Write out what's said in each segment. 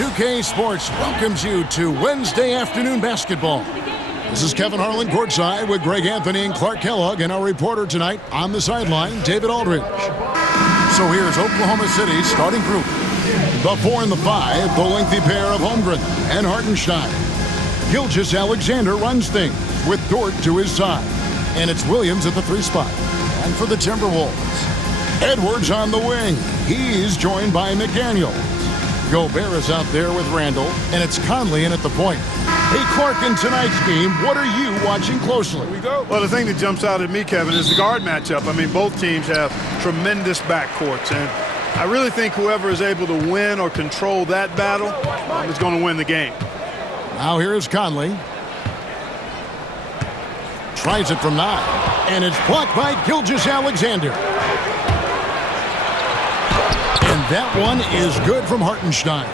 2K Sports welcomes you to Wednesday afternoon basketball. This is Kevin Harlan courtside with Greg Anthony and Clark Kellogg, and our reporter tonight on the sideline, David Aldridge. So here's Oklahoma City's starting group. The 4 and the 5, the lengthy pair of Holmgren and Hartenstein. Gilgeous-Alexander runs things with Dort to his side. And it's Williams at the 3 spot. And for the Timberwolves, Edwards on the wing. He's joined by McDaniels. Gobert is out there with Randall, and it's Conley in at the point. Hey, Clark, in tonight's game, what are you watching closely? Here we go. Well, the thing that jumps out at me, Kevin, is the guard matchup. I mean, both teams have tremendous backcourts, and I really think whoever is able to win or control that battle is going to win the game. Now here's Conley. Tries it from 9, and it's blocked by Gilgeous-Alexander. And that one is good from Hartenstein.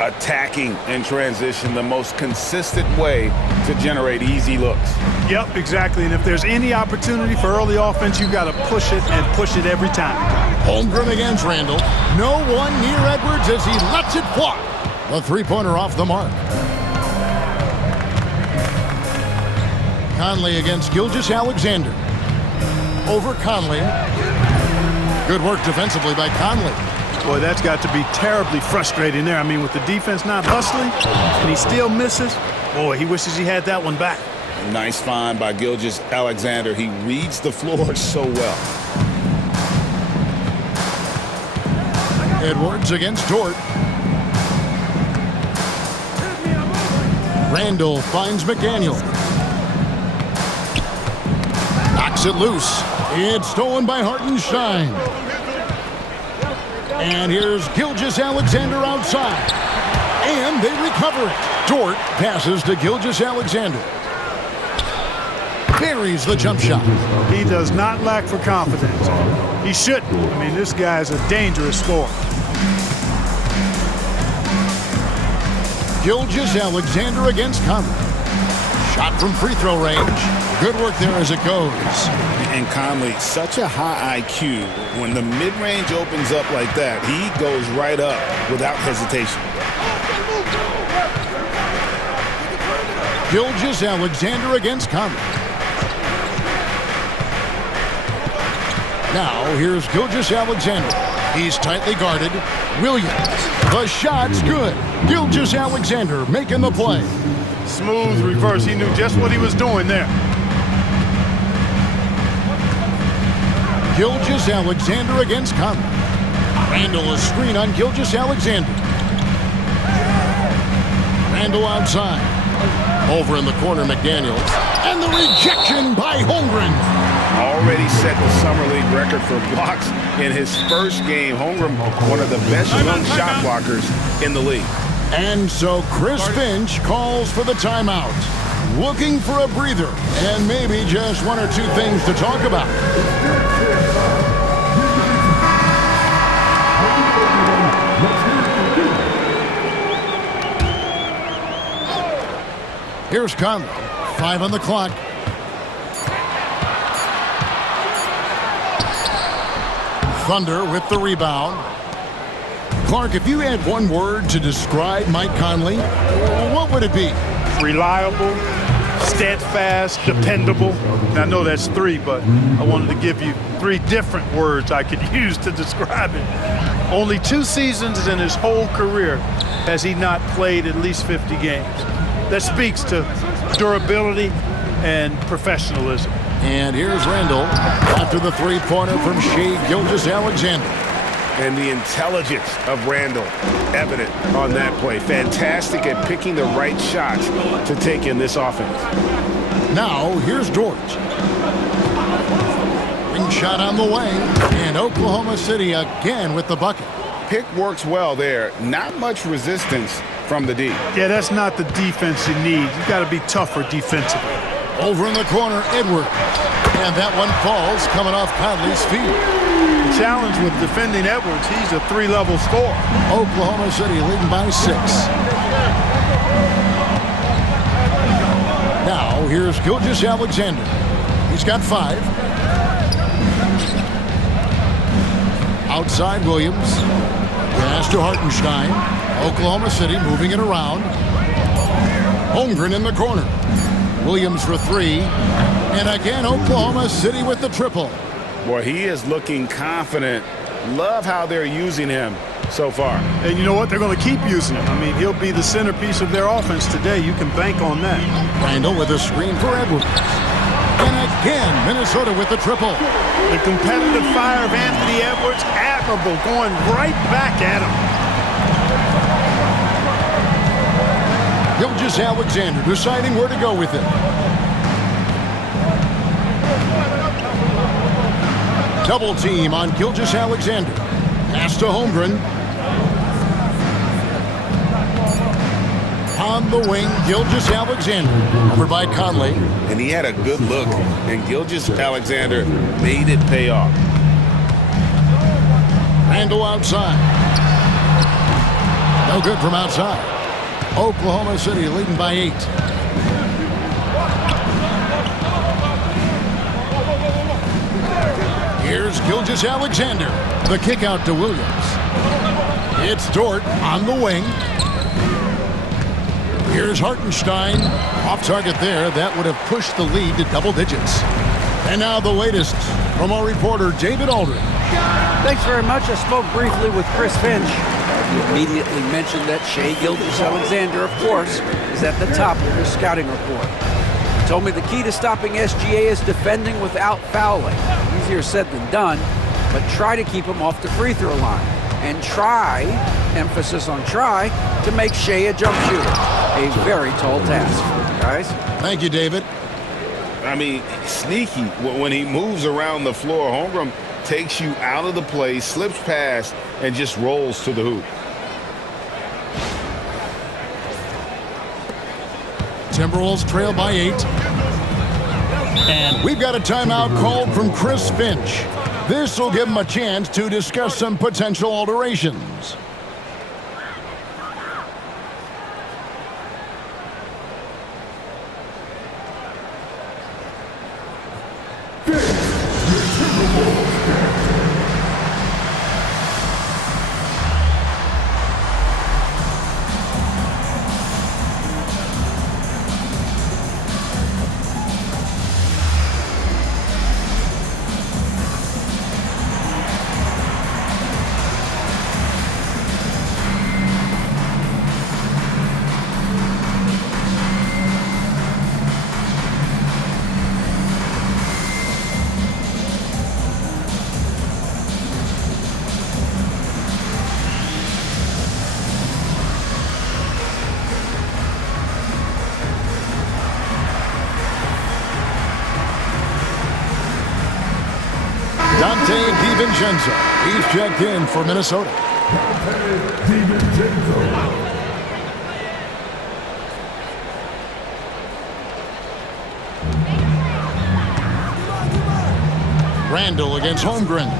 Attacking in transition, the most consistent way to generate easy looks. Yep, exactly. And if there's any opportunity for early offense, you've got to push it and push it every time. Holmgren against Randall. No one near Edwards as he lets it fly. The three-pointer off the mark. Conley against Gilgeous-Alexander. Over Conley. Good work defensively by Conley. Boy, that's got to be terribly frustrating there. I mean, with the defense not hustling, and he still misses. Boy, he wishes he had that one back. Nice find by Gilgeous-Alexander. He reads the floor so well. Edwards against Dort. Randall finds McDaniel. Knocks it loose. It's stolen by Hartenstein. And here's Gilgeous-Alexander outside. And they recover it. Dort passes to Gilgeous-Alexander. Buries the jump shot. He does not lack for confidence. He shouldn't. I mean, this guy's a dangerous scorer. Gilgeous-Alexander against Conley. Shot from free throw range. Good work there as it goes. And Conley, such a high IQ. When the mid-range opens up like that, he goes right up without hesitation. Gilgeous-Alexander against Conley. Now here's Gilgeous-Alexander. He's tightly guarded. Williams. The shot's good. Gilgeous-Alexander making the play. Smooth reverse. He knew just what he was doing there. Gilgeous-Alexander against Conley. Randall a screen on Gilgeous-Alexander. Randall outside. Over in the corner, McDaniels. And the rejection by Holmgren. Already set the Summer League record for blocks in his first game. Holmgren, one of the best young shot blockers in the league. And so Chris Finch calls for the timeout. Looking for a breather and maybe just one or two things to talk about. Here's Conley. 5 on the clock. Thunder with the rebound. Clark, if you had one word to describe Mike Conley, what would it be? Reliable, steadfast, dependable. Now, I know that's 3, but I wanted to give you 3 different words I could use to describe it. Only 2 seasons in his whole career has he not played at least 50 games. That speaks to durability and professionalism. And here's Randall after the three-pointer from Shai Gilgeous-Alexander. And the intelligence of Randall evident on that play. Fantastic at picking the right shots to take in this offense. Now, here's Dort. Ring shot on the way. And Oklahoma City again with the bucket. Pick works well there. Not much resistance from the D. Yeah, that's not the defense you need. You got to be tougher defensively. Over in the corner, Edwards. And that one falls coming off Conley's feet. The challenge with defending Edwards, he's a 3-level scorer. Oklahoma City leading by 6. Now, here's Gilgeous-Alexander. He's got 5. Outside Williams. Pass to Hartenstein. Oklahoma City moving it around. Holmgren in the corner. Williams for three. And again, Oklahoma City with the triple. Boy, he is looking confident. Love how they're using him so far. And you know what? They're going to keep using him. I mean, he'll be the centerpiece of their offense today. You can bank on that. Randall with a screen for Edwards. And again, Minnesota with the triple. The competitive fire of Anthony Edwards, admirable, going right back at him. Gilgeous-Alexander deciding where to go with it. Double team on Gilgeous-Alexander. Pass to Holmgren. On the wing, Gilgeous-Alexander. Over by Conley. And he had a good look, and Gilgeous-Alexander made it pay off. Randall outside. No good from outside. Oklahoma City leading by 8. Here's Gilgeous-Alexander. The kick out to Williams. It's Dort on the wing. Here's Hartenstein. Off target there. That would have pushed the lead to double digits. And now the latest from our reporter, David Aldridge. Thanks very much. I spoke briefly with Chris Finch. He immediately mentioned that Shai Gilgeous-Alexander, of course, is at the top of his scouting report. He told me the key to stopping SGA is defending without fouling. Easier said than done, but try to keep him off the free throw line. And try, emphasis on try, to make Shai a jump shooter. A very tall task, guys. Thank you, David. I mean, sneaky when he moves around the floor. Holmgren takes you out of the play, slips past, and just rolls to the hoop. Timberwolves trail by 8. And we've got a timeout called from Chris Finch. This will give him a chance to discuss some potential alterations. Dante DiVincenzo. He's checked in for Minnesota. Randall against Holmgren.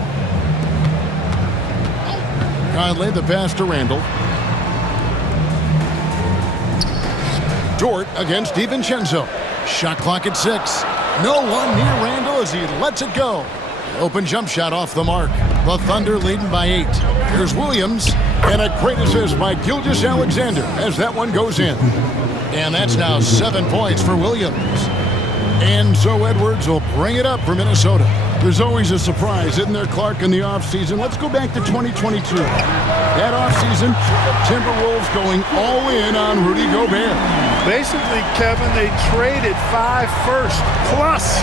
Conley the pass to Randall. Dort against DiVincenzo. Shot clock at 6. No one near Randall as he lets it go. Open jump shot off the mark. The Thunder leading by 8. Here's Williams. And a great assist by Gilgeous-Alexander as that one goes in. And that's now 7 points for Williams. And so Edwards will bring it up for Minnesota. There's always a surprise, isn't there, Clark, in the offseason? Let's go back to 2022. That offseason, Timberwolves going all in on Rudy Gobert. Basically, Kevin, they traded 5 firsts plus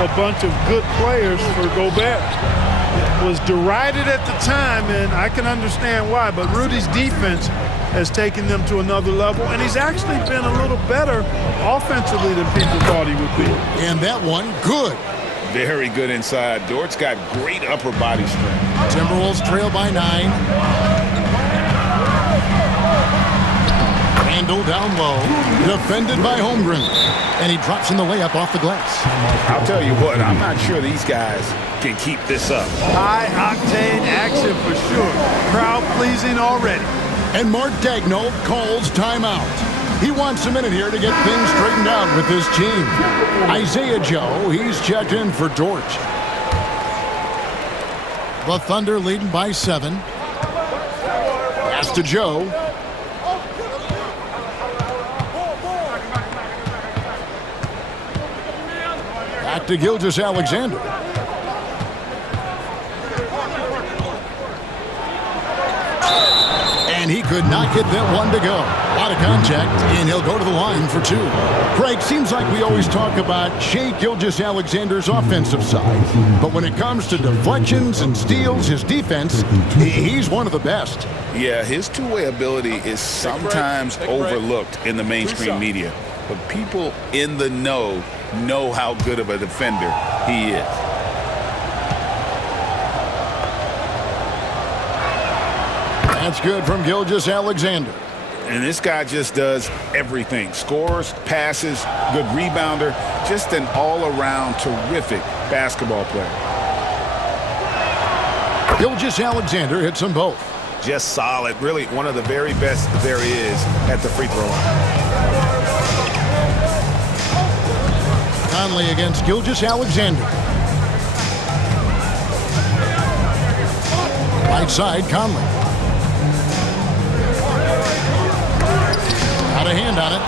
a bunch of good players for Gobert. It was derided at the time, and I can understand why, but Rudy's defense has taken them to another level, and he's actually been a little better offensively than people thought he would be. And that one, good. Very good inside. Dort's got great upper body strength. Timberwolves trail by 9. Randall down low, defended by Holmgren. And he drops in the layup off the glass. I'll tell you what, I'm not sure these guys can keep this up. High-octane action for sure. Crowd-pleasing already. And Mark Daigneault calls timeout. He wants a minute here to get things straightened out with his team. Isaiah Joe, he's checked in for Dort. The Thunder leading by 7. Pass to Joe. Back to Gilgeous-Alexander. And he could not get that one to go. Out of contact, and he'll go to the line for 2. Craig, seems like we always talk about Shai Gilgeous-Alexander's offensive side. But when it comes to deflections and steals, his defense, he's one of the best. Yeah, his two-way ability is sometimes overlooked in the mainstream media. But people in the know how good of a defender he is. That's good from Gilgeous-Alexander. And this guy just does everything. Scores, passes, good rebounder. Just an all-around terrific basketball player. Gilgeous-Alexander hits them both. Just solid. Really one of the very best there is at the free throw line. Conley against Gilgeous-Alexander. Right side, Conley. Got a hand on it.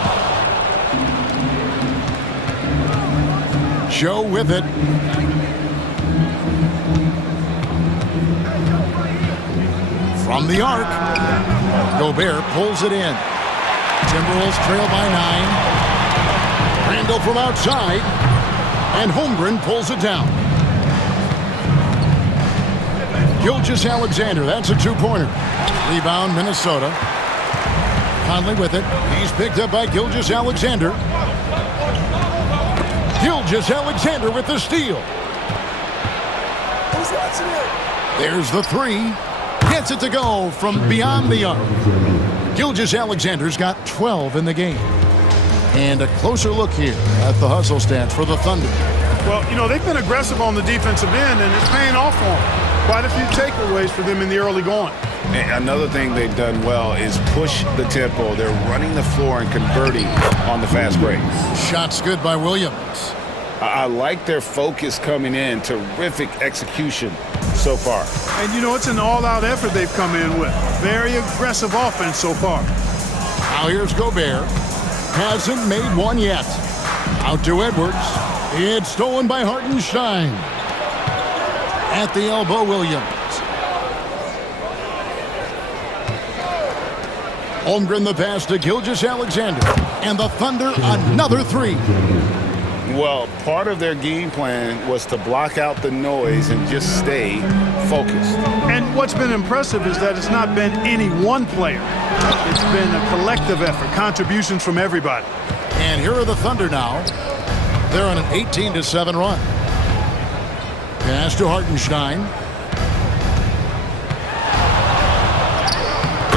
Joe with it. From the arc. Gobert pulls it in. Timberwolves trail by 9. Randall from outside. And Holmgren pulls it down. Gilgeous-Alexander, that's a 2-pointer. Rebound, Minnesota. Conley with it. He's picked up by Gilgeous-Alexander. Gilgeous-Alexander with the steal. Who's watching it? There's the 3. Gets it to go from beyond the arc. Gilgeous-Alexander's got 12 in the game. And a closer look here at the hustle stats for the Thunder. Well, you know, they've been aggressive on the defensive end, and it's paying off for them. Quite a few takeaways for them in the early going. And another thing they've done well is push the tempo. They're running the floor and converting on the fast break. Shots good by Williams. I like their focus coming in. Terrific execution so far. And, you know, it's an all-out effort they've come in with. Very aggressive offense so far. Now here's Gobert. Hasn't made one yet. Out to Edwards. It's stolen by Hartenstein. At the elbow, Williams. Holmgren the pass to Gilgeous-Alexander. And the Thunder another 3. Well, part of their game plan was to block out the noise and just stay focused. And what's been impressive is that it's not been any one player. It's been a collective effort, contributions from everybody. And here are the Thunder now. They're on an 18-7 run. Pass to Hartenstein.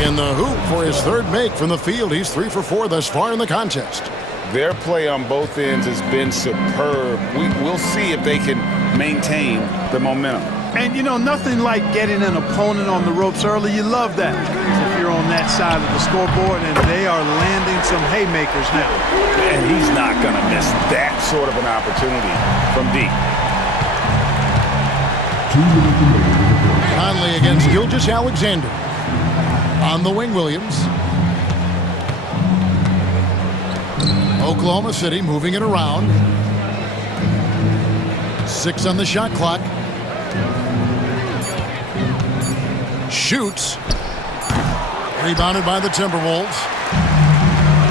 In the hoop for his 3rd make from the field. He's 3 for 4 thus far in the contest. Their play on both ends has been superb. We'll see if they can maintain the momentum. And, you know, nothing like getting an opponent on the ropes early. You love that. If you're on that side of the scoreboard, and they are landing some haymakers now. And he's not going to miss that sort of an opportunity from deep. Conley against Gilgeous-Alexander. On the wing, Williams. Oklahoma City moving it around. 6 on the shot clock. Shoots. Rebounded by the Timberwolves.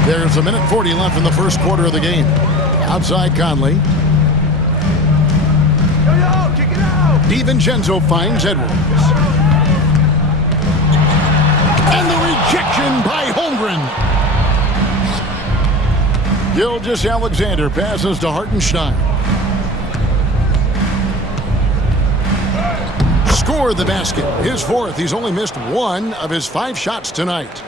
There's 1:40 left in the first quarter of the game. Outside Conley. DiVincenzo finds Edwards. And the rejection by Holmgren. Gilgeous-Alexander passes to Hartenstein. Scored the basket. His 4th. He's only missed 1 of his 5 shots tonight.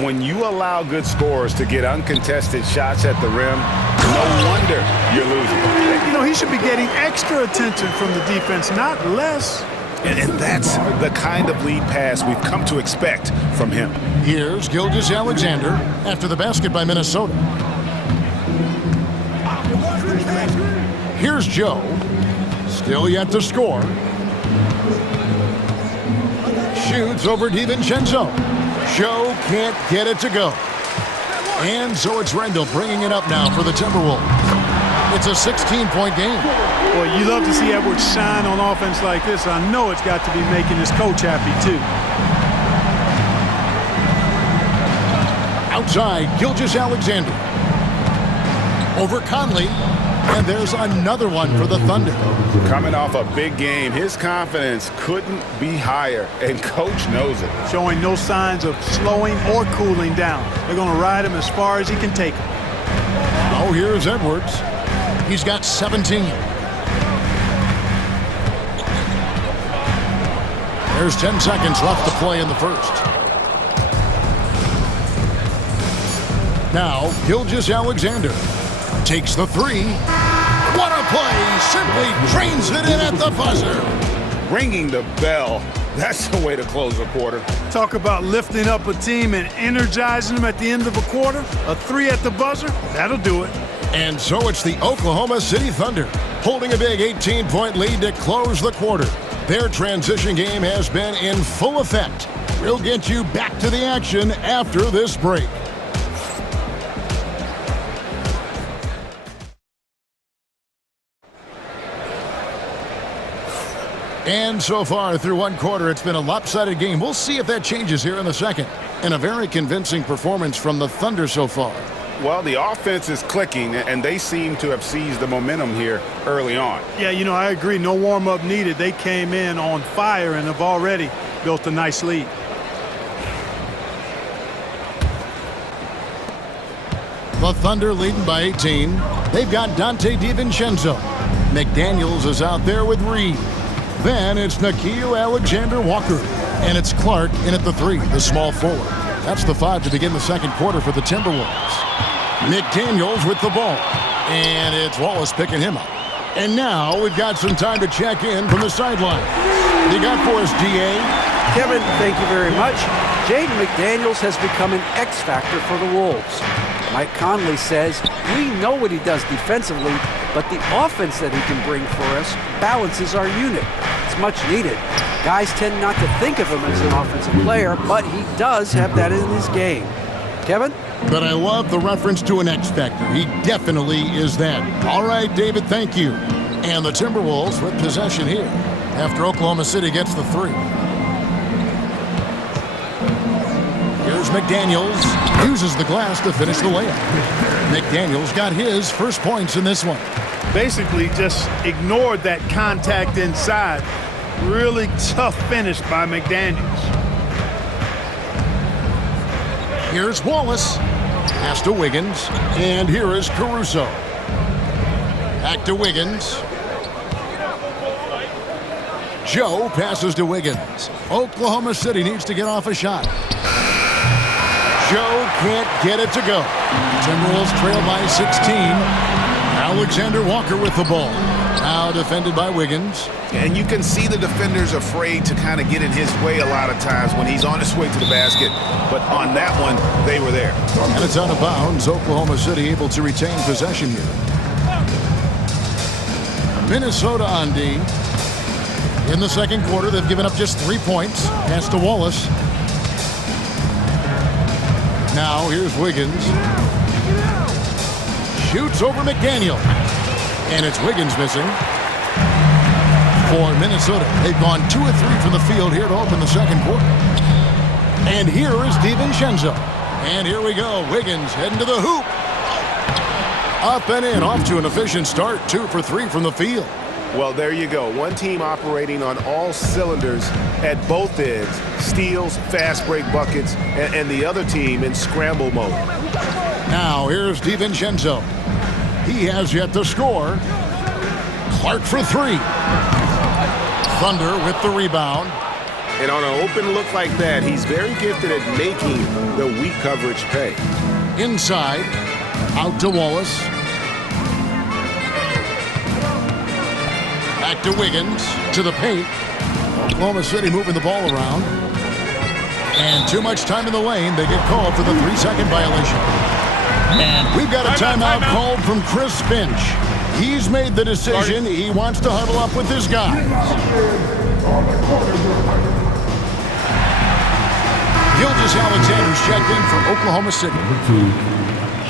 When you allow good scorers to get uncontested shots at the rim, no wonder you're losing. You know, he should be getting extra attention from the defense, not less. And that's the kind of lead pass we've come to expect from him. Here's Gilgeous-Alexander after the basket by Minnesota. Here's Joe. Still yet to score. Shoots over DiVincenzo. Joe can't get it to go. And so it's Randall bringing it up now for the Timberwolves. It's a 16-point game. Well, you love to see Edwards shine on offense like this. I know it's got to be making his coach happy, too. Outside, Gilgeous-Alexander. Over Conley. And there's another one for the Thunder. Coming off a big game, his confidence couldn't be higher, and coach knows it. Showing no signs of slowing or cooling down. They're going to ride him as far as he can take him. Oh, here's Edwards. He's got 17. There's 10 seconds left to play in the first. Now, Gilgeous-Alexander takes the three. What a play! Simply drains it in at the buzzer. Ringing the bell. That's the way to close a quarter. Talk about lifting up a team and energizing them at the end of a quarter. A three at the buzzer, that'll do it. And so it's the Oklahoma City Thunder holding a big 18-point lead to close the quarter. Their transition game has been in full effect. We'll get you back to the action after this break. And so far through one quarter, it's been a lopsided game. We'll see if that changes here in the second. And a very convincing performance from the Thunder so far. Well, the offense is clicking, and they seem to have seized the momentum here early on. Yeah, I agree. No warm-up needed. They came in on fire and have already built a nice lead. The Thunder leading by 18. They've got Dante DiVincenzo. McDaniels is out there with Reed. Then it's Nickeil Alexander-Walker. And it's Clark in at the three, the small forward. That's the five to begin the second quarter for the Timberwolves. McDaniels with the ball. And it's Wallace picking him up. And now we've got some time to check in from the sideline. You got for us, DA? Kevin, thank you very much. Jaden McDaniels has become an X factor for the Wolves. Mike Conley says, we know what he does defensively, but the offense that he can bring for us balances our unit. It's much needed. Guys tend not to think of him as an offensive player, but he does have that in his game. Kevin? But I love the reference to an X factor. He definitely is that. All right, David, thank you. And the Timberwolves with possession here after Oklahoma City gets the three. Here's McDaniels. Uses the glass to finish the layup. McDaniels got his first points in this one. Basically just ignored that contact inside. Really tough finish by McDaniels. Here's Wallace. Pass to Wiggins. And here is Caruso. Back to Wiggins. Joe passes to Wiggins. Oklahoma City needs to get off a shot. Joe can't get it to go. Timberwolves trail by 16. Alexander Walker with the ball. Now defended by Wiggins. And you can see the defenders afraid to kind of get in his way a lot of times when he's on his way to the basket. But on that one, they were there. And it's out of bounds. Oklahoma City able to retain possession here. Minnesota on D. In the second quarter, they've given up just 3 points. Pass to Wallace. Now here's Wiggins. Shoots over McDaniel. And it's Wiggins missing. For Minnesota, they've gone 2 of 3 from the field here to open the second quarter. And here is DiVincenzo. And here we go. Wiggins heading to the hoop. Up and in, off to an efficient start. 2 for 3 from the field. Well, there you go. One team operating on all cylinders at both ends. Steals, fast break buckets, and the other team in scramble mode. Now here's DiVincenzo. He has yet to score. Clark for 3. Thunder with the rebound. And on an open look like that, he's very gifted at making the weak coverage pay. Inside, out to Wallace. Back to Wiggins, to the paint. Oklahoma City moving the ball around. And too much time in the lane. They get called for the 3-second violation. And we've got a timeout called from Chris Finch. He's made the decision. He wants to huddle up with his guys. Gilgeous-Alexander's checked in for Oklahoma City.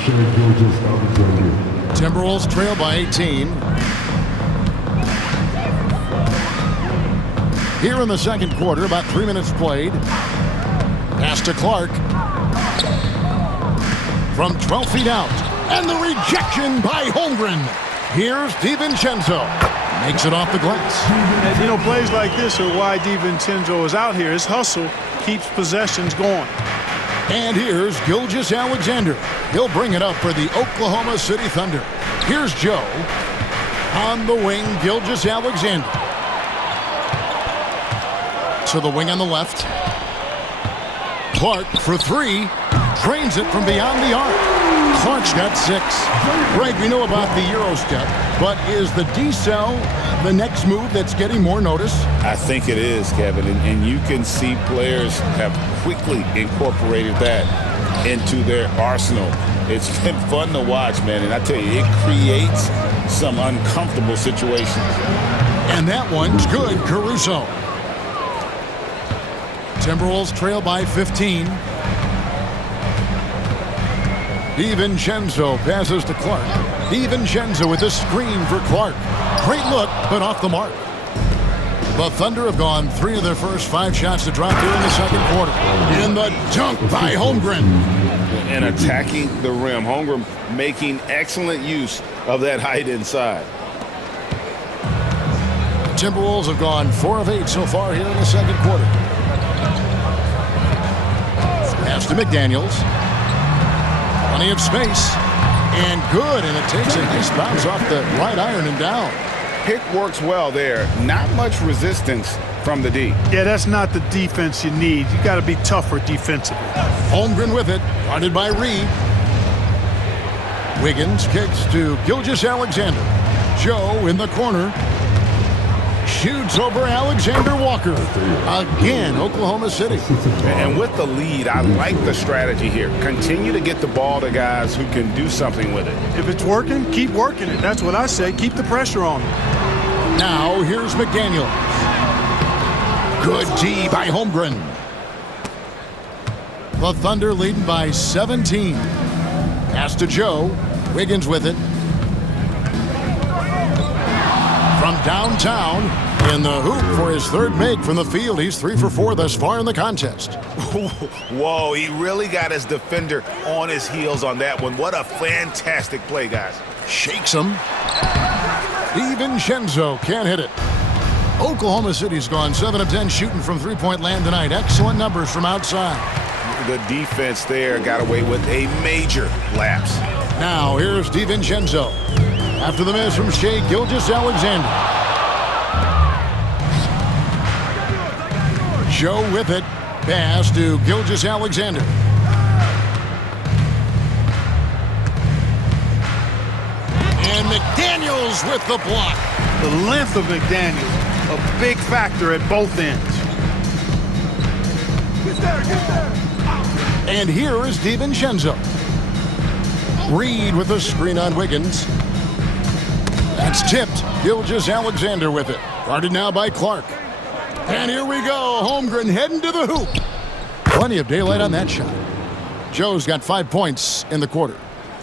Shai Gilgeous-Alexander. Timberwolves trail by 18. Here in the second quarter, about 3 minutes played. Pass to Clark. From 12 feet out. And the rejection by Holmgren. Here's DiVincenzo. Makes it off the glass. And, you know, plays like this are why DiVincenzo is out here. His hustle keeps possessions going. And here's Gilgeous-Alexander. He'll bring it up for the Oklahoma City Thunder. Here's Joe. On the wing, Gilgeous-Alexander. To the wing on the left. Clark for three. Drains it from beyond the arc. Clark's got 6. Greg, we know about the Euro step, but is the decel the next move that's getting more notice? I think it is, Kevin, and you can see players have quickly incorporated that into their arsenal. It's been fun to watch, man, and I tell you, it creates some uncomfortable situations. And that one's good, Caruso. Timberwolves trail by 15. DiVincenzo passes to Clark. DiVincenzo with a screen for Clark. Great look, but off the mark. The Thunder have gone 3 of their first 5 shots to drop here in the second quarter. In the dunk by Holmgren. And attacking the rim. Holmgren making excellent use of that height inside. Timberwolves have gone 4 of 8 so far here in the second quarter. Pass to McDaniels. Plenty of space. And good, and it takes a nice bounce off the right iron and down. Pick works well there. Not much resistance from the D. Yeah, that's not the defense you need. You got to be tougher defensively. Holmgren with it, guarded by Reed. Wiggins kicks to Gilgeous-Alexander. Joe in the corner. Shoots over Alexander Walker. Again, Oklahoma City. And with the lead, I like the strategy here. Continue to get the ball to guys who can do something with it. If it's working, keep working it. That's what I say. Keep the pressure on them. Now, here's McDaniel. Good D by Holmgren. The Thunder leading by 17. Pass to Joe. Wiggins with it. From downtown, in the hoop for his third make from the field. He's 3 for 4 thus far in the contest. Whoa, he really got his defender on his heels on that one. What a fantastic play, guys. Shakes him. DiVincenzo can't hit it. Oklahoma City's gone 7 of 10 shooting from three-point land tonight. Excellent numbers from outside. The defense there got away with a major lapse. Now here's DiVincenzo. After the miss from Shai Gilgeous-Alexander. Joe with it. Pass to Gilgeous-Alexander. And McDaniels with the block. The length of McDaniels, a big factor at both ends. Get there. And here is DiVincenzo. Reed with a screen on Wiggins. That's tipped. Gilgeous-Alexander with it. Guarded now by Clark. And here we go. Holmgren heading to the hoop. Plenty of daylight on that shot. Joe's got 5 points in the quarter.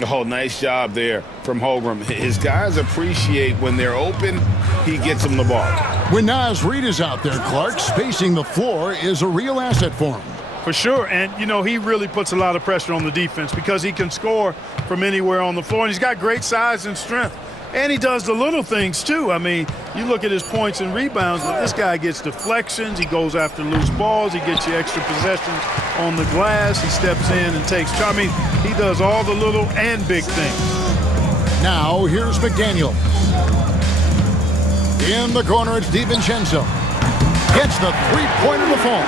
Oh, nice job there from Holmgren. His guys appreciate when they're open, he gets them the ball. When Naz Reid is out there, Clark, spacing the floor is a real asset for him. For sure, and you know, he really puts a lot of pressure on the defense because he can score from anywhere on the floor, and he's got great size and strength. And he does the little things too. I mean, you look at his points and rebounds, but this guy gets deflections, he goes after loose balls, he gets you extra possessions on the glass, he steps in and takes charge. I mean, he does all the little and big things. Now, here's McDaniel. In the corner, it's DiVincenzo. Gets the three-pointer to fall.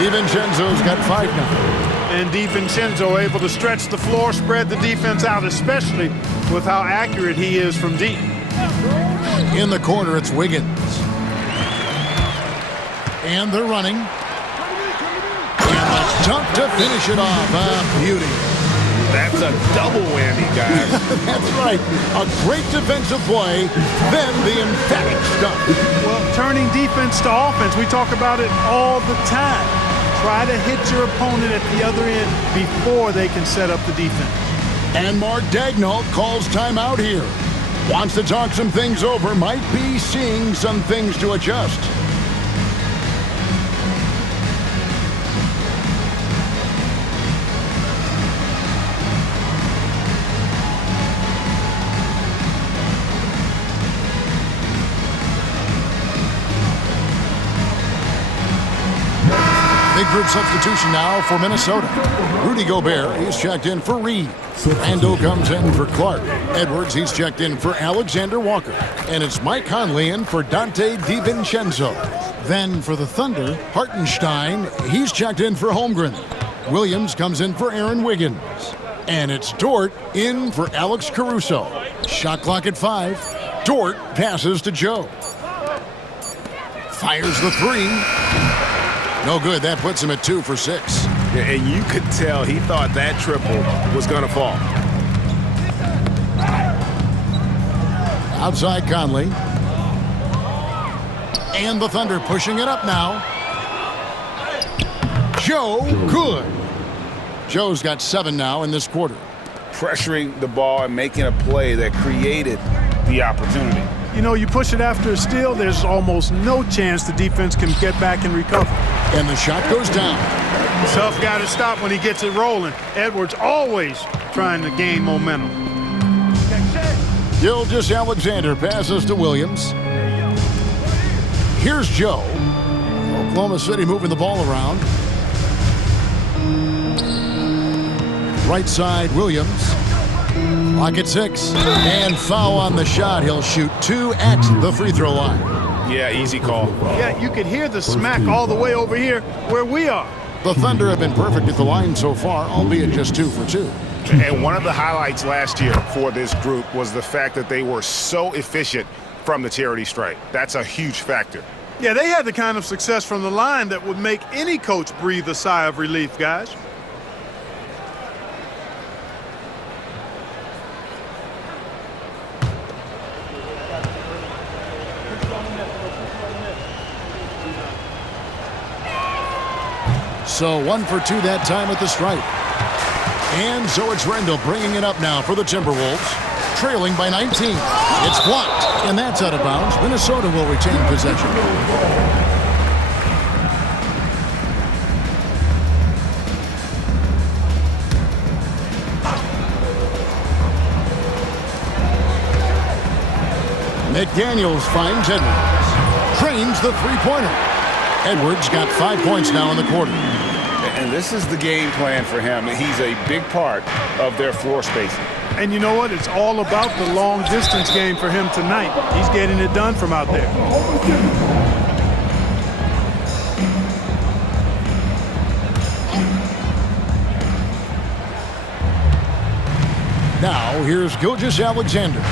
DiVincenzo's got 5 now. And DiVincenzo able to stretch the floor, spread the defense out, especially with how accurate he is from deep. In the corner, it's Wiggins. And they're running. And a dunk to finish it off. A beauty. That's a double whammy, guys. That's right. A great defensive play, then the emphatic stuff. Well, turning defense to offense, we talk about it all the time. Try to hit your opponent at the other end before they can set up the defense. And Mark Daigneault calls timeout here. Wants to talk some things over, might be seeing some things to adjust. Big group substitution now for Minnesota. Rudy Gobert, he's checked in for Reed. Randall comes in for Clark. Edwards, he's checked in for Alexander Walker. And it's Mike Conley in for Dante DiVincenzo. Then for the Thunder, Hartenstein, he's checked in for Holmgren. Williams comes in for Aaron Wiggins. And it's Dort in for Alex Caruso. Shot clock at 5. Dort passes to Joe. Fires the 3. No good. That puts him at 2 for 6. And you could tell he thought that triple was going to fall. Outside Conley. And the Thunder pushing it up now. Joe, good. Joe's got 7 now in this quarter. Pressuring the ball and making a play that created the opportunity. You know, you push it after a steal, there's almost no chance the defense can get back and recover. And the shot goes down. Tough guy to stop when he gets it rolling. Edwards always trying to gain momentum. Gilgeous Alexander passes to Williams. Here's Joe. Oklahoma City moving the ball around. Right side, Williams. Clock at 6. And foul on the shot. He'll shoot 2 at the free throw line. Yeah, easy call. Yeah, you could hear the smack all the way over here where we are. The Thunder have been perfect at the line so far, albeit just 2 for 2. And one of the highlights last year for this group was the fact that they were so efficient from the charity stripe. That's a huge factor. Yeah, they had the kind of success from the line that would make any coach breathe a sigh of relief, guys. So 1 for 2 that time at the stripe. And so it's Randall bringing it up now for the Timberwolves. Trailing by 19. It's blocked, and that's out of bounds. Minnesota will retain possession. McDaniels finds Edwards. Trains the three-pointer. Edwards got 5 points now in the quarter. And this is the game plan for him. He's a big part of their floor spacing. And you know what? It's all about the long distance game for him tonight. He's getting it done from out there. Now here's Gilgeous Alexander.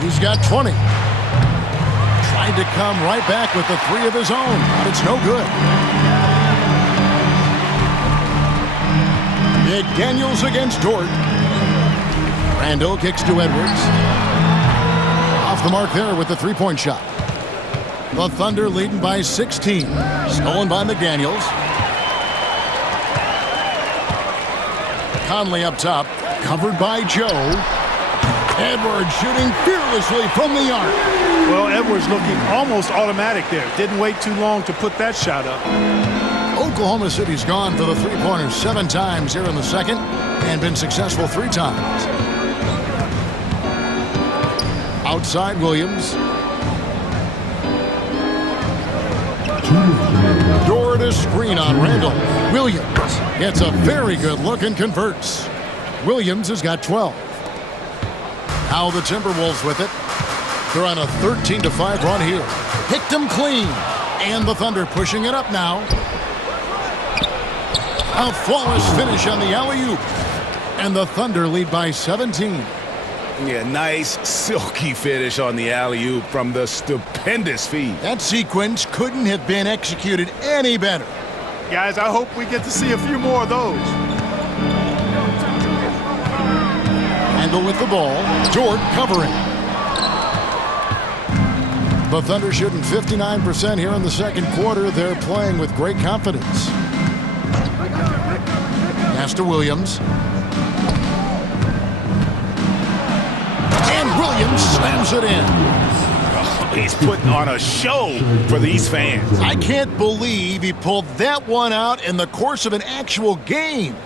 He's got 20. Tried to come right back with the 3 of his own, but it's no good. McDaniels against Dort. Randall kicks to Edwards. Off the mark there with the three-point shot. The Thunder leading by 16. Stolen by McDaniels. Conley up top. Covered by Joe. Edwards shooting fearlessly from the arc. Well, Edwards looking almost automatic there. Didn't wait too long to put that shot up. Oklahoma City's gone for the three-pointers 7 times here in the second and been successful 3 times. Outside Williams. Dort to screen on Randall. Williams gets a very good look and converts. Williams has got 12. Now the Timberwolves with it. They're on a 13-5 run here. Picked them clean. And the Thunder pushing it up now. A flawless finish on the alley-oop. And the Thunder lead by 17. Yeah, nice silky finish on the alley-oop from the stupendous feed. That sequence couldn't have been executed any better. Guys, I hope we get to see a few more of those. Randall with the ball. Dort covering. The Thunder shooting 59% here in the second quarter. They're playing with great confidence. Pass to Williams. Williams slams it in. He's putting on a show for these fans. I can't believe he pulled that one out in the course of an actual game.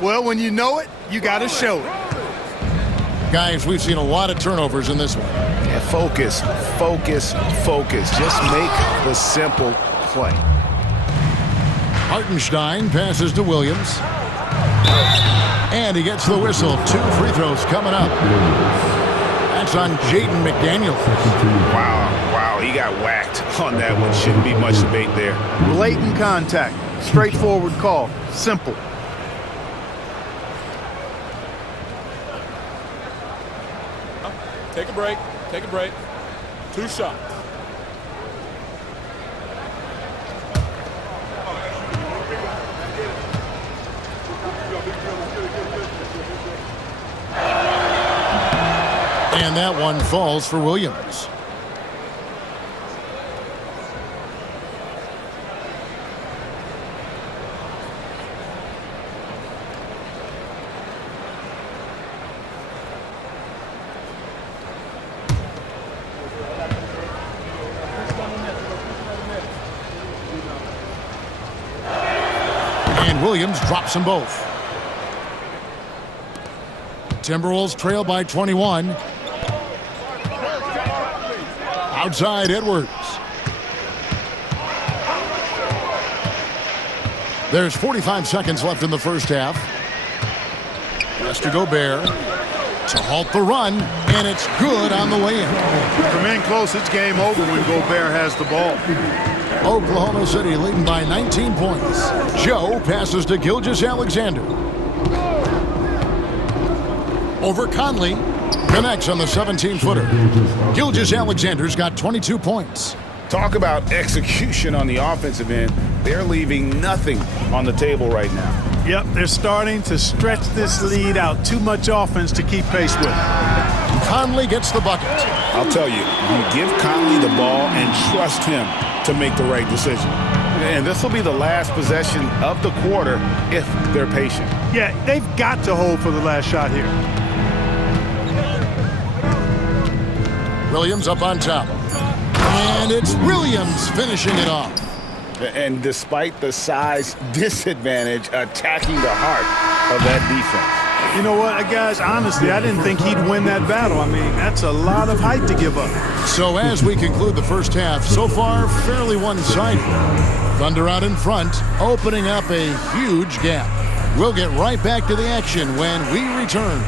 Well, when you know it, you got to show it. Guys, we've seen a lot of turnovers in this one. Yeah, focus, focus, focus. Just make the simple play. Hartenstein passes to Williams. And he gets the whistle. 2 free throws coming up. That's on Jaden McDaniels. Wow, he got whacked on that one. Shouldn't be much debate there. Blatant contact. Straightforward call. Simple. Take a break. Take a break. 2 shots. And that one falls for Williams. And Williams drops them both. Timberwolves trail by 21. Outside Edwards. There's 45 seconds left in the first half. Pass to Gobert to halt the run, and it's good on the way in. From in close, it's game over when Gobert has the ball. Oklahoma City leading by 19 points. Joe passes to Gilgeous-Alexander. Over Conley. Connects on the 17-footer. Gilgeous-Alexander's got 22 points. Talk about execution on the offensive end. They're leaving nothing on the table right now. Yep, they're starting to stretch this lead out. Too much offense to keep pace with. Conley gets the bucket. I'll tell you give Conley the ball and trust him to make the right decision. And this will be the last possession of the quarter if they're patient. Yeah, they've got to hold for the last shot here. Williams up on top. And it's Williams finishing it off. And despite the size disadvantage, attacking the heart of that defense. You know what, guys, honestly, I didn't think he'd win that battle. I mean, that's a lot of height to give up. So as we conclude the first half, so far fairly one-sided. Thunder out in front, opening up a huge gap. We'll get right back to the action when we return.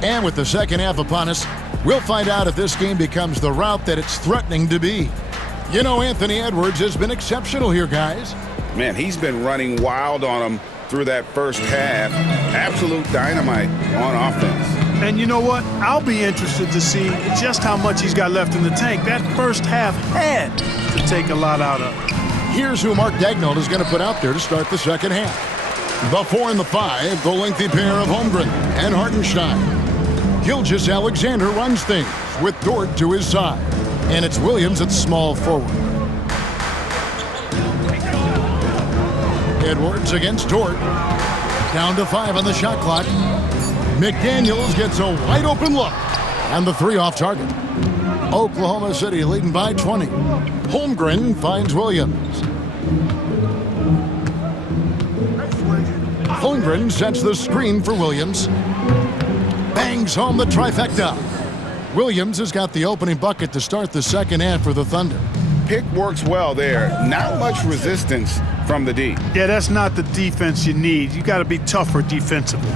And with the second half upon us, we'll find out if this game becomes the route that it's threatening to be. You know, Anthony Edwards has been exceptional here, guys. Man, he's been running wild on them through that first half. Absolute dynamite on offense. And you know what? I'll be interested to see just how much he's got left in the tank. That first half had to take a lot out of. Here's who Mark Daigneault is going to put out there to start the second half. The 4 and the 5, the lengthy pair of Holmgren and Hartenstein. Gilgeous-Alexander runs things with Dort to his side. And it's Williams at small forward. Edwards against Dort. Down to 5 on the shot clock. McDaniels gets a wide open look. And the 3 off target. Oklahoma City leading by 20. Holmgren finds Williams. Holmgren sets the screen for Williams. Bangs home the trifecta. Williams has got the opening bucket to start the second half for the Thunder. Pick works well there. Not much resistance from the D. Yeah, that's not the defense you need. You got to be tougher defensively.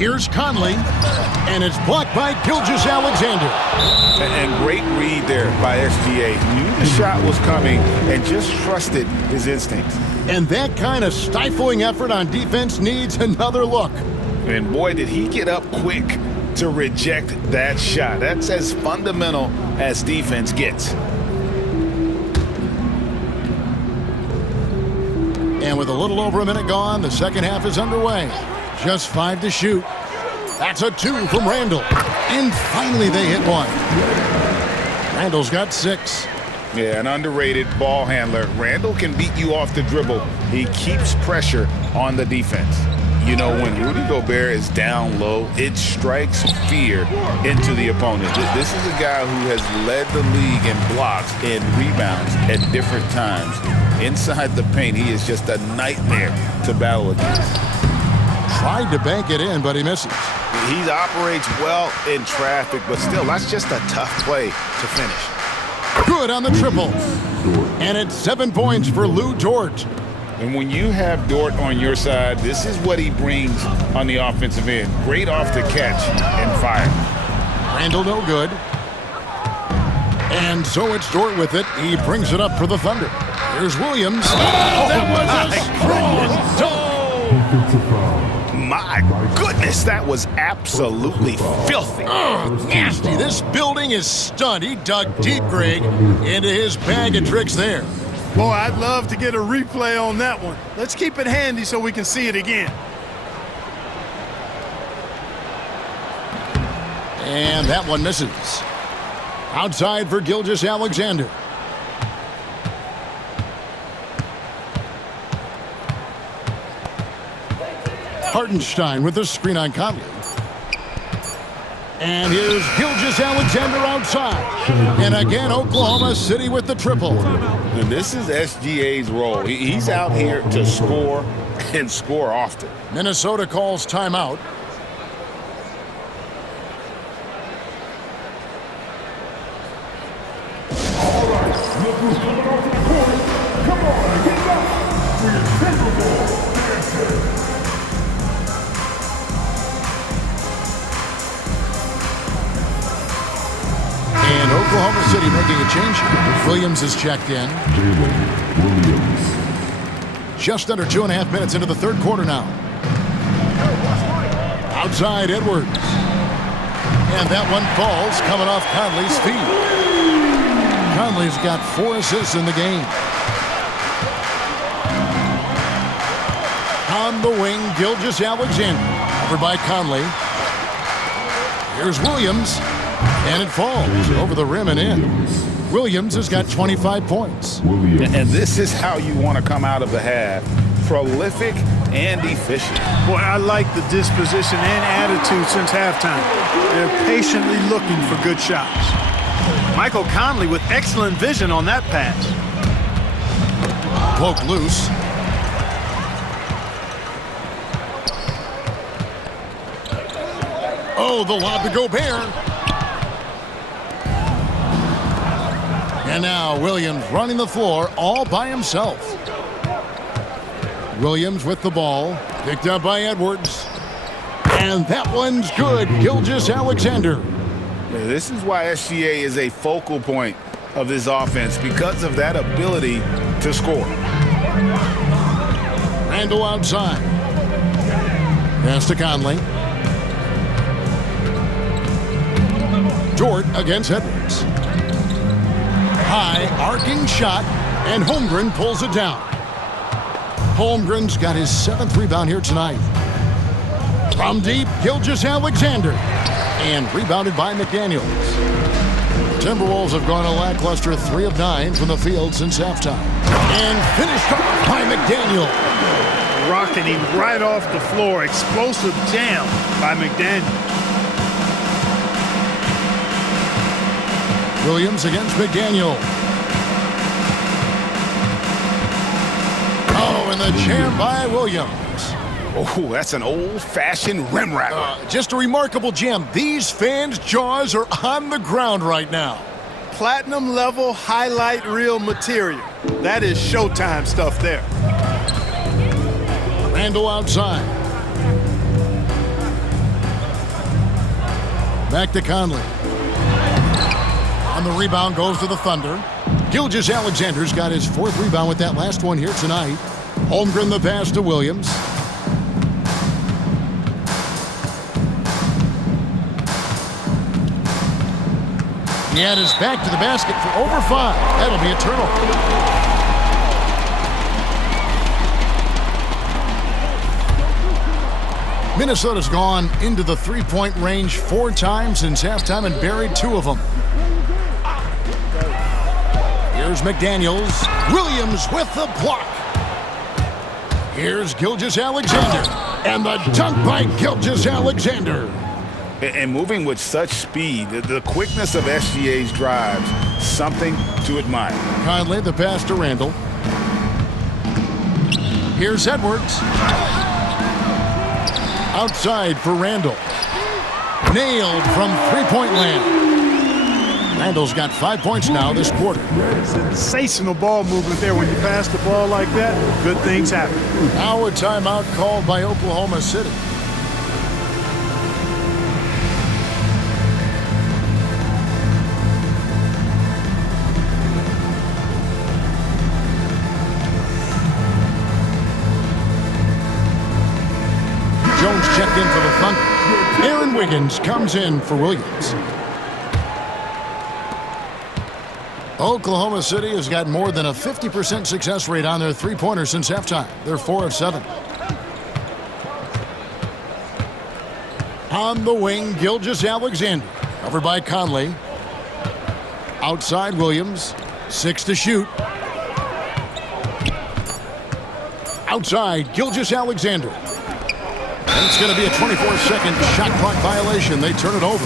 Here's Conley, and it's blocked by Gilgeous-Alexander. And great read there by SGA. Knew the shot was coming and just trusted his instincts. And that kind of stifling effort on defense needs another look. And boy, did he get up quick to reject that shot. That's as fundamental as defense gets. And with a little over a minute gone, the second half is underway. Just 5 to shoot. That's a 2 from Randall. And finally they hit one. Randall's got 6. Yeah, an underrated ball handler. Randall can beat you off the dribble. He keeps pressure on the defense. You know, when Rudy Gobert is down low, it strikes fear into the opponent. This is a guy who has led the league in blocks and rebounds at different times. Inside the paint, he is just a nightmare to battle against. Tried to bank it in, but he misses. He operates well in traffic, but still, that's just a tough play to finish. Good on the triple. And it's 7 points for Lou Dort. And when you have Dort on your side, this is what he brings on the offensive end. Great off the catch and fire. Randall no good. And so it's Dort with it. He brings it up for the Thunder. Here's Williams. That was a strong dome. My goodness, that was absolutely filthy. Nasty. This building is stunned. He dug deep, Greg, into his bag of tricks there. Boy, I'd love to get a replay on that one. Let's keep it handy so we can see it again. And that one misses. Outside for Gilgeous-Alexander. Hartenstein with the screen on Conley. And here's Gilgeous-Alexander outside. And again, Oklahoma City with the triple. And this is SGA's role. He's out here to score and score often. Minnesota calls timeout. And Oklahoma City making a change here. Williams is checked in. Just under 2.5 minutes into the third quarter now. Outside Edwards. And that one falls coming off Conley's feet. Conley's got 4 assists in the game. On the wing, Gilgeous-Alexander. Over by Conley. Here's Williams. And it falls over the rim and in. Williams has got 25 points. And this is how you want to come out of the half. Prolific and efficient. Boy, I like the disposition and attitude since halftime. They're patiently looking for good shots. Michael Conley with excellent vision on that pass. Poke loose. Oh, the lob to Gobert. And now Williams running the floor all by himself. Williams with the ball. Picked up by Edwards. And that one's good. Gilgeous-Alexander. This is why SGA is a focal point of this offense, because of that ability to score. Randall outside. Pass to Conley. Dort against Edwards. High arcing shot, and Holmgren pulls it down. Holmgren's got his 7th rebound here tonight. From deep, Gilgeous-Alexander. And rebounded by McDaniels. Timberwolves have gone a lackluster 3 of 9 from the field since halftime. And finished off by McDaniel. Rocketing right off the floor. Explosive jam by McDaniel. Williams against McDaniel. Oh, and the jam by Williams. Oh, that's an old-fashioned rim rattler. Just a remarkable jam. These fans' jaws are on the ground right now. Platinum level highlight reel material. That is Showtime stuff there. Randall outside. Back to Conley. On the rebound goes to the Thunder. Gilgeous-Alexander's got his 4th rebound with that last one here tonight. Holmgren the pass to Williams. He had his back to the basket for over 5. That'll be a turnover. Minnesota's gone into the three-point range 4 times since halftime and buried 2 of them. Here's McDaniels. Williams with the block. Here's Gilgeous-Alexander. And the dunk by Gilgeous-Alexander. And moving with such speed, the quickness of SGA's drives, something to admire. Conley, the pass to Randall. Here's Edwards. Outside for Randall. Nailed from three-point land. Randall's got 5 points now this quarter. Sensational ball movement there. When you pass the ball like that, good things happen. Now a timeout called by Oklahoma City. Jones checked in for the Thunder. Aaron Wiggins comes in for Williams. Oklahoma City has got more than a 50% success rate on their three-pointers since halftime. They're 4 of 7. On the wing, Gilgeous-Alexander. Covered by Conley. Outside Williams. 6 to shoot. Outside, Gilgeous-Alexander. And it's going to be a 24-second shot clock violation. They turn it over.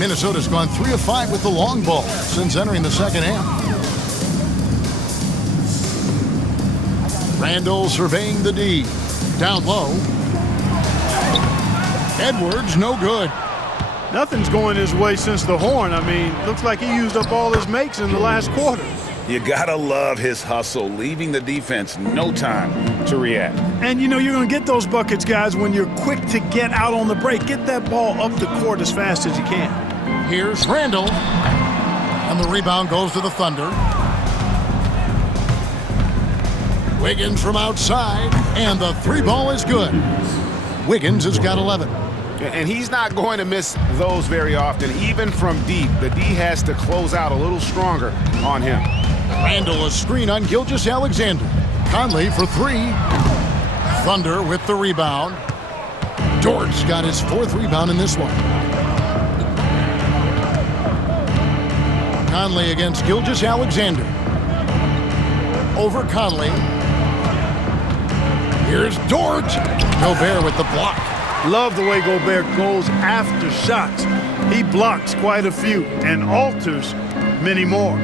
Minnesota's gone 3 of 5 with the long ball since entering the second half. Randall surveying the D. Down low. Edwards, no good. Nothing's going his way since the horn. I mean, looks like he used up all his makes in the last quarter. You gotta love his hustle, leaving the defense no time to react. And you know you're going to get those buckets, guys, when you're quick to get out on the break. Get that ball up the court as fast as you can. Here's Randall. And the rebound goes to the Thunder. Wiggins from outside. And the 3 ball is good. Wiggins has got 11. And he's not going to miss those very often, even from deep. The D has to close out a little stronger on him. Randall a screen on Gilgeous-Alexander. Conley for 3. Thunder with the rebound. Dort's got his 4th rebound in this one. Conley against Gilgeous-Alexander. Over Conley. Here's Dort. Gobert with the block. Love the way Gobert goes after shots. He blocks quite a few and alters many more.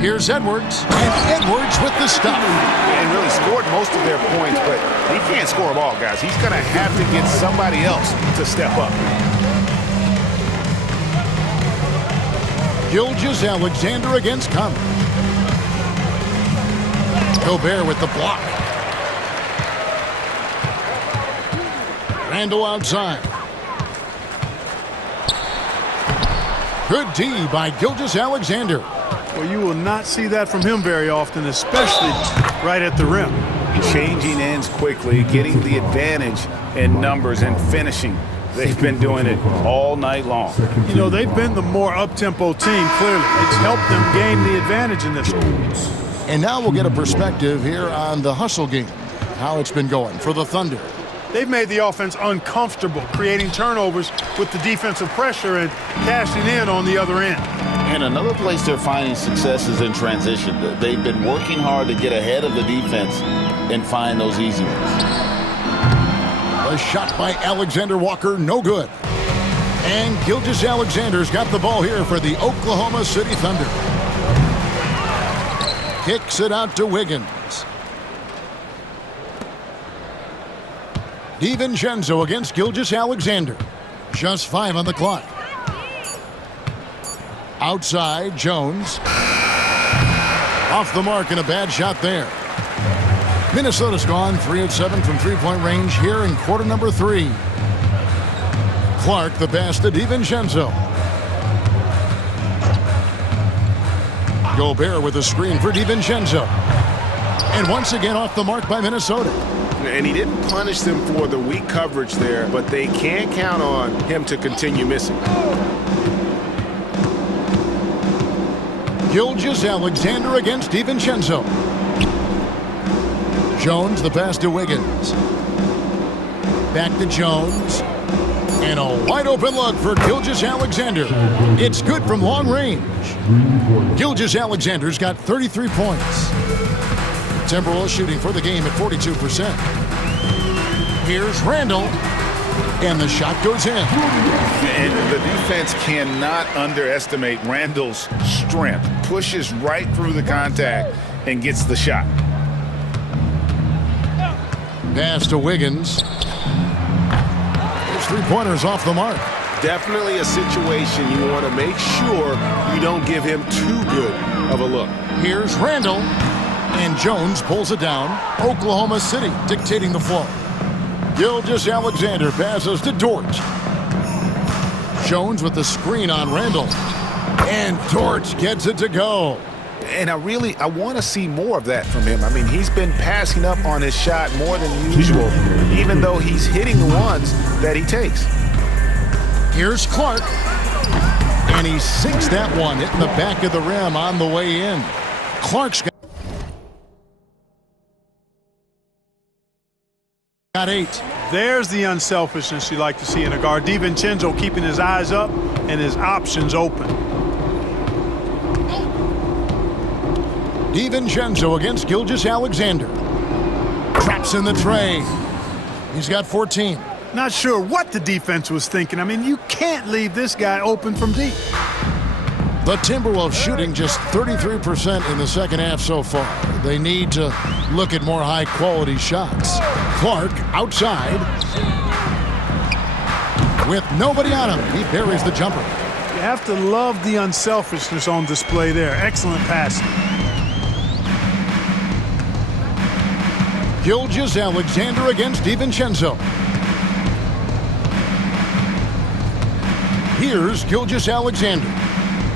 Here's Edwards. And Edwards with the stop. And really scored most of their points, but he can't score them all, guys. He's going to have to get somebody else to step up. Gilgeous-Alexander against Conley. Gobert with the block. Randall outside. Good D by Gilgeous-Alexander. Well, you will not see that from him very often, especially right at the rim. Changing ends quickly, getting the advantage in numbers and finishing. They've been doing it all night long. You know, they've been the more up-tempo team, clearly. It's helped them gain the advantage in this one. And now we'll get a perspective here on the hustle game, how it's been going for the Thunder. They've made the offense uncomfortable, creating turnovers with the defensive pressure and cashing in on the other end. And another place they're finding success is in transition. They've been working hard to get ahead of the defense and find those easy ones. A shot by Alexander Walker, no good. And Gilgeous-Alexander's got the ball here for the Oklahoma City Thunder. Kicks it out to Wiggins. DiVincenzo against Gilgeous-Alexander. Just 5 on the clock. Outside, Jones. Off the mark and a bad shot there. Minnesota's gone 3 of 7 from three-point range here in quarter number 3. Clark the pass to DiVincenzo. Gobert with a screen for DiVincenzo. And once again off the mark by Minnesota. And he didn't punish them for the weak coverage there, but they can't count on him to continue missing. Gilgeous-Alexander against DiVincenzo. Jones the pass to Wiggins. Back to Jones. And a wide open look for Gilgeous-Alexander. It's good from long range. Gilgeous-Alexander's got 33 points. Timberwolves shooting for the game at 42%. Here's Randall. And the shot goes in. And the defense cannot underestimate Randall's strength. Pushes right through the contact and gets the shot. Pass to Wiggins. His three-pointers off the mark. Definitely a situation you want to make sure you don't give him too good of a look. Here's Randall. And Jones pulls it down. Oklahoma City dictating the flow. Gilgeous-Alexander passes to Dort. Jones with the screen on Randall. And Dort gets it to go. And I want to see more of that from him. I mean, he's been passing up on his shot more than usual, even though he's hitting the ones that he takes. Here's Clark. And he sinks that one, hitting the back of the rim on the way in. Clark's got 8. There's the unselfishness you like to see in a guard. DiVincenzo keeping his eyes up and his options open. DiVincenzo against Gilgeous-Alexander. Traps in the tray. He's got 14. Not sure what the defense was thinking. I mean, you can't leave this guy open from deep. The Timberwolves shooting just 33% in the second half so far. They need to look at more high-quality shots. Clark outside. With nobody on him, he buries the jumper. You have to love the unselfishness on display there. Excellent passing. Gilgeous-Alexander against DiVincenzo. Here's Gilgeous-Alexander.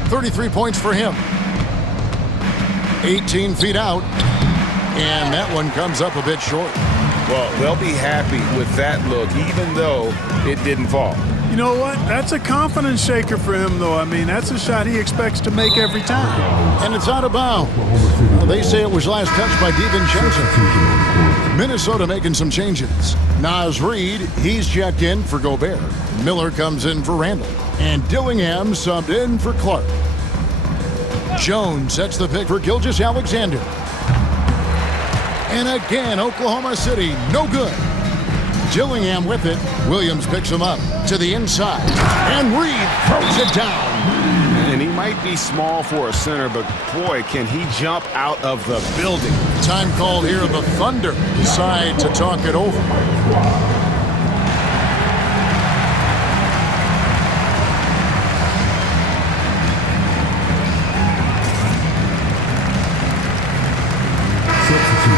33 points for him. 18 feet out. And that one comes up a bit short. Well, they'll be happy with that look, even though it didn't fall. You know what? That's a confidence shaker for him, though. I mean, that's a shot he expects to make every time. And it's out of bounds. Well, they say it was last touched by DiVincenzo. Minnesota making some changes. Naz Reid, he's checked in for Gobert. Miller comes in for Randall. And Dillingham subbed in for Clark. Jones sets the pick for Gilgeous-Alexander. And again, Oklahoma City, no good. Dillingham with it. Williams picks him up to the inside. And Reid throws it down. And he might be small for a center, but boy, can he jump out of the building. Time called here. The Thunder decide to talk it over.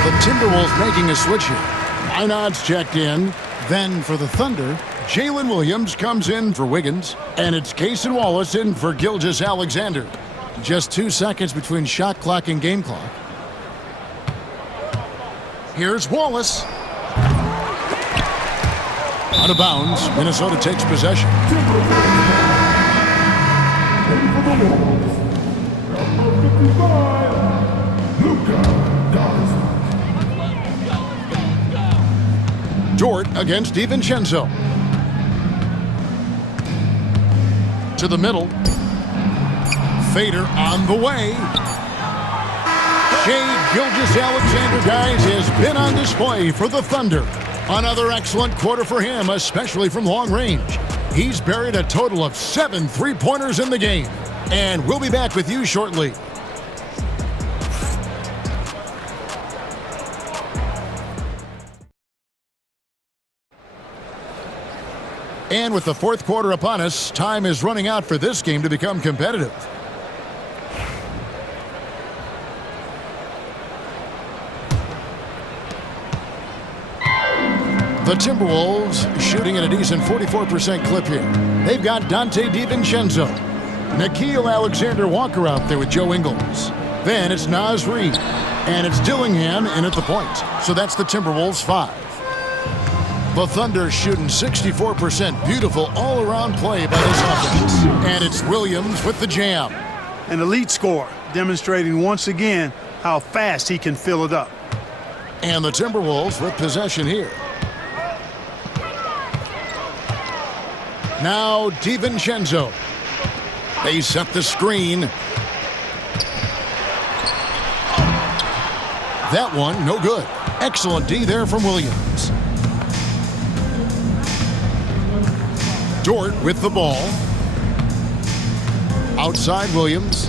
The Timberwolves making a switch here. Einad's checked in. Then for the Thunder, Jalen Williams comes in for Wiggins. And it's Cason Wallace in for Gilgeous-Alexander. Just 2 seconds between shot clock and game clock. Here's Wallace. Out of bounds. Minnesota takes possession. Dort against DiVincenzo. To the middle. Fader on the way. Shai Gilgeous-Alexander, guys, has been on display for the Thunder. Another excellent quarter for him, especially from long range. He's buried a total of 7 three-pointers in the game. And we'll be back with you shortly. And with the fourth quarter upon us, time is running out for this game to become competitive. The Timberwolves shooting at a decent 44% clip here. They've got Dante DiVincenzo. Nickeil Alexander-Walker out there with Joe Ingles. Then it's Naz Reid. And it's Dillingham in at the point. So that's the Timberwolves 5. The Thunder shooting 64%. Beautiful all-around play by this offense. And it's Williams with the jam. An elite scorer, demonstrating once again how fast he can fill it up. And the Timberwolves with possession here. Now DiVincenzo. They set the screen. That one, no good. Excellent D there from Williams. Dort with the ball. Outside Williams.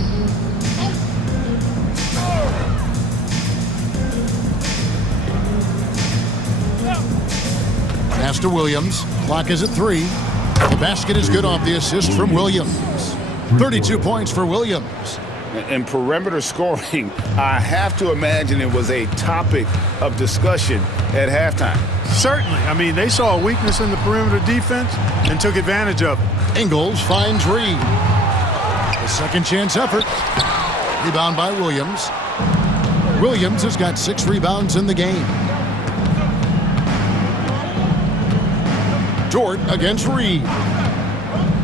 Pass to Williams. Clock is at 3. The basket is good off the assist from Williams. 32 points for Williams. In perimeter scoring, I have to imagine it was a topic of discussion at halftime. Certainly. I mean, they saw a weakness in the perimeter defense and took advantage of it. Ingles finds Reid. A second chance effort. Rebound by Williams. Williams has got 6 rebounds in the game. Dort against Reid.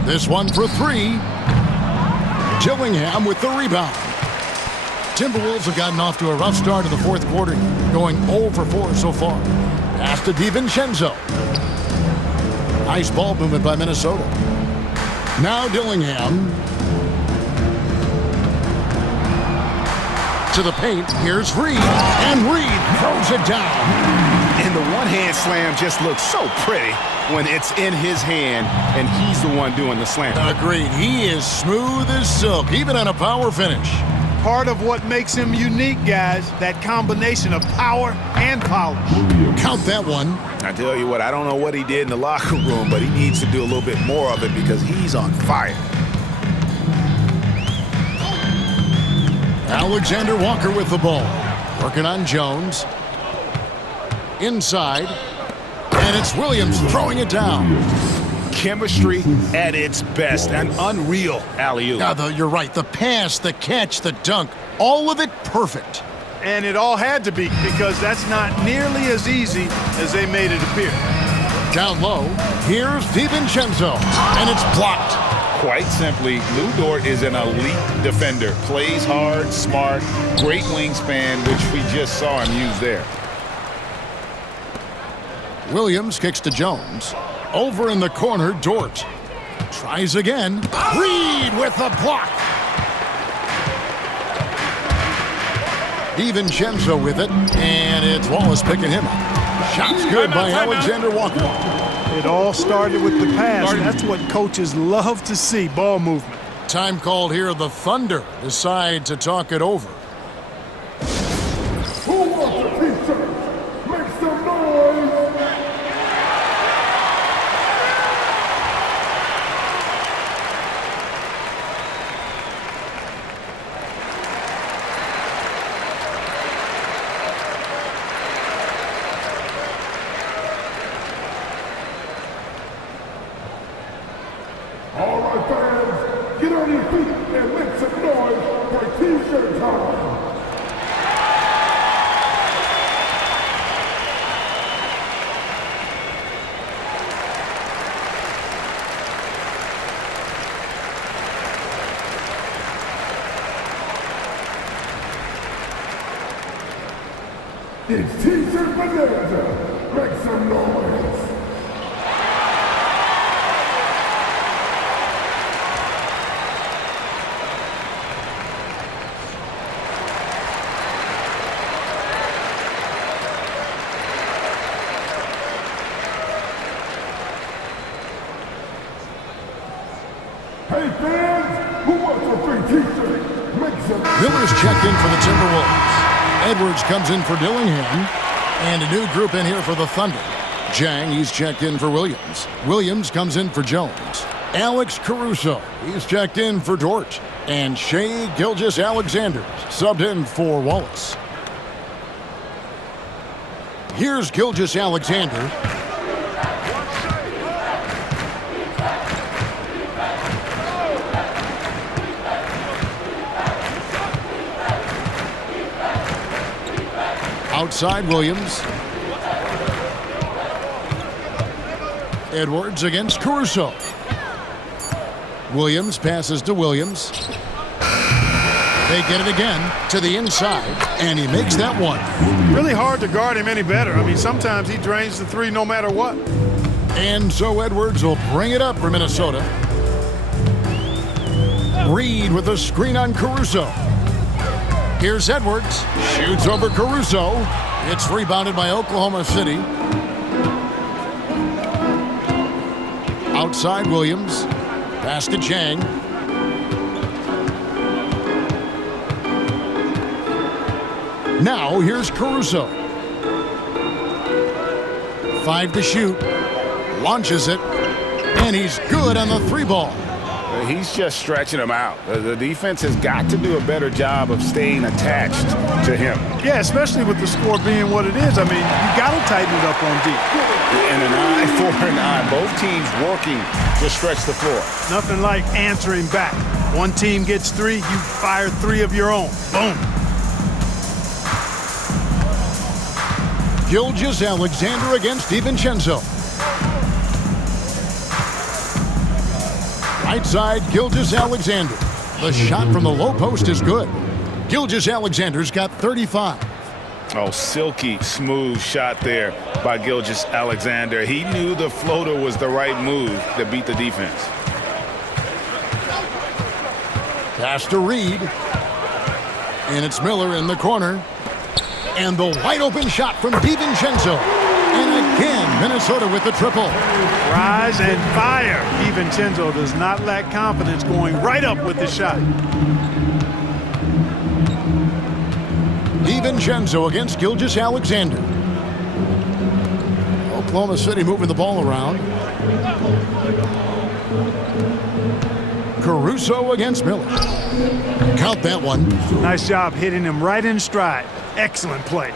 This one for 3. Dillingham with the rebound. Timberwolves have gotten off to a rough start in the fourth quarter, going 0 for 4 so far. Pass to DiVincenzo. Nice ball movement by Minnesota. Now Dillingham. To the paint. Here's Reid. And Reid throws it down. And the one-hand slam just looks so pretty when it's in his hand and he's the one doing the slam. Agreed. He is smooth as silk, even on a power finish. Part of what makes him unique, guys, that combination of power and polish. Count that one. I tell you what, I don't know what he did in the locker room, but he needs to do a little bit more of it because he's on fire. Alexander-Walker with the ball. Working on Jones. Inside. And it's Williams throwing it down. Chemistry at its best. An unreal alley-oop. Now, you're right. The pass, the catch, the dunk, all of it perfect. And it all had to be because that's not nearly as easy as they made it appear. Down low, here's DiVincenzo, and it's blocked. Quite simply, Lu Dort is an elite defender. Plays hard, smart, great wingspan, which we just saw him use there. Williams kicks to Jones. Over in the corner, Dort. Tries again. Reid with the block. DiVincenzo with it, and it's Wallace picking him up. Shots good by Alexander-Walker. It all started with the pass. That's what coaches love to see, ball movement. Time called here. The Thunder decide to talk it over. Who wants a t-shirt? Make some noise! All right, fans, get on your feet and make some noise for t-shirt time. It's T-shirt bonanza. Make some noise. Hey fans, who wants a free T-shirt? Make some. Miller's checked in for the Timberwolves. Edwards comes in for Dillingham. And a new group in here for the Thunder. Jang, he's checked in for Williams. Williams comes in for Jones. Alex Caruso, he's checked in for Dort. And Shai Gilgeous-Alexander subbed in for Wallace. Here's Gilgeous-Alexander. Outside Williams. Edwards against Caruso. Williams passes to Williams. They get it again to the inside, and he makes that one. Really hard to guard him any better. I mean, sometimes he drains the three no matter what. And so Edwards will bring it up for Minnesota. Reed with a screen on Caruso. Here's Edwards. Shoots over Caruso. It's rebounded by Oklahoma City. Outside Williams. Pass to Chang. Now here's Caruso. 5 to shoot. Launches it. And he's good on the 3-ball. He's just stretching him out. The defense has got to do a better job of staying attached to him. Yeah, especially with the score being what it is. I mean, you got to tighten it up on deep. And an eye for an eye. Both teams working to stretch the floor. Nothing like answering back. One team gets 3, you fire 3 of your own. Boom. Gilgeous-Alexander against DiVincenzo. Right side, Gilgeous-Alexander. The shot from the low post is good. Gilgeous-Alexander's got 35. Oh, silky smooth shot there by Gilgeous-Alexander. He knew the floater was the right move to beat the defense. Pass to Reed. And it's Miller in the corner. And the wide open shot from DiVincenzo. And again, Minnesota with the triple. Rise and fire. DiVincenzo does not lack confidence going right up with the shot. DiVincenzo against Gilgeous-Alexander. Oklahoma City moving the ball around. Caruso against Miller. Count that one. Nice job hitting him right in stride. Excellent play.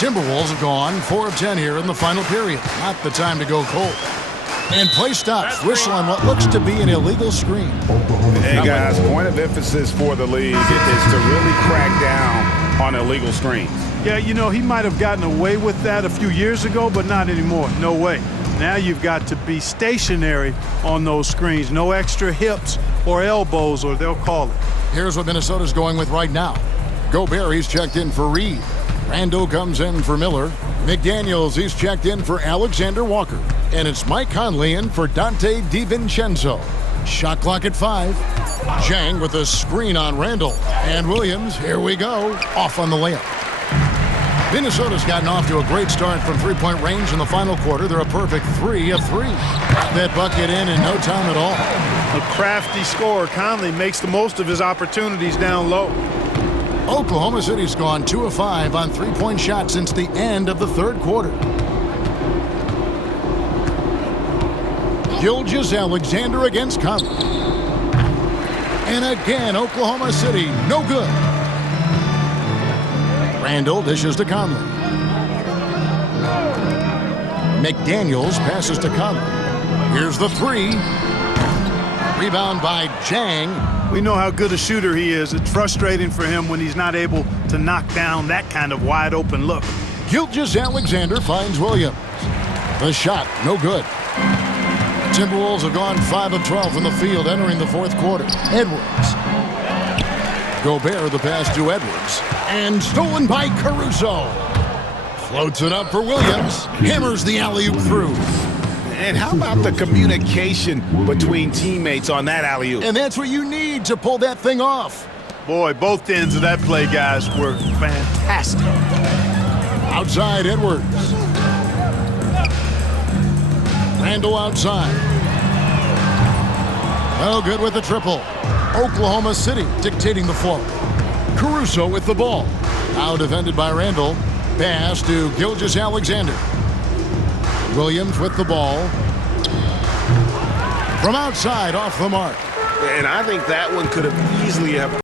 Timberwolves have gone 4 of 10 here in the final period. Not the time to go cold. And play stops. Whistle on what looks to be an illegal screen. Hey, guys, point of emphasis for the league is to really crack down on illegal screens. Yeah, you know, he might have gotten away with that a few years ago, but not anymore. No way. Now you've got to be stationary on those screens. No extra hips or elbows, or they'll call it. Here's what Minnesota's going with right now. Gobert, he's checked in for Reed. Randall comes in for Miller. McDaniels, he's checked in for Alexander Walker. And it's Mike Conley in for Dante DiVincenzo. Shot clock at 5. Chang with a screen on Randall. And Williams, here we go, off on the layup. Minnesota's gotten off to a great start from three-point range in the final quarter. They're a perfect 3 of 3. Got that bucket in no time at all. A crafty scorer, Conley makes the most of his opportunities down low. Oklahoma City's gone 2 of 5 on three-point shots since the end of the third quarter. Gilgeous-Alexander against Conley. And again, Oklahoma City, no good. Randall dishes to Conley. McDaniels passes to Conley. Here's the 3. Rebound by Chang. We know how good a shooter he is. It's frustrating for him when he's not able to knock down that kind of wide open look. Gilgeous-Alexander finds Williams. The shot, no good. Timberwolves have gone 5 of 12 from the field entering the fourth quarter. Edwards. Gobert the pass to Edwards. And stolen by Caruso. Floats it up for Williams. Hammers the alley-oop through. And how about the communication between teammates on that alley-oop? And that's what you need to pull that thing off. Boy, both ends of that play, guys, were fantastic. Outside Edwards. Randall outside. Oh, good with the triple. Oklahoma City dictating the flow. Caruso with the ball. Now defended by Randall. Pass to Gilgeous-Alexander. Williams with the ball. From outside, off the mark. And I think that one could have easily have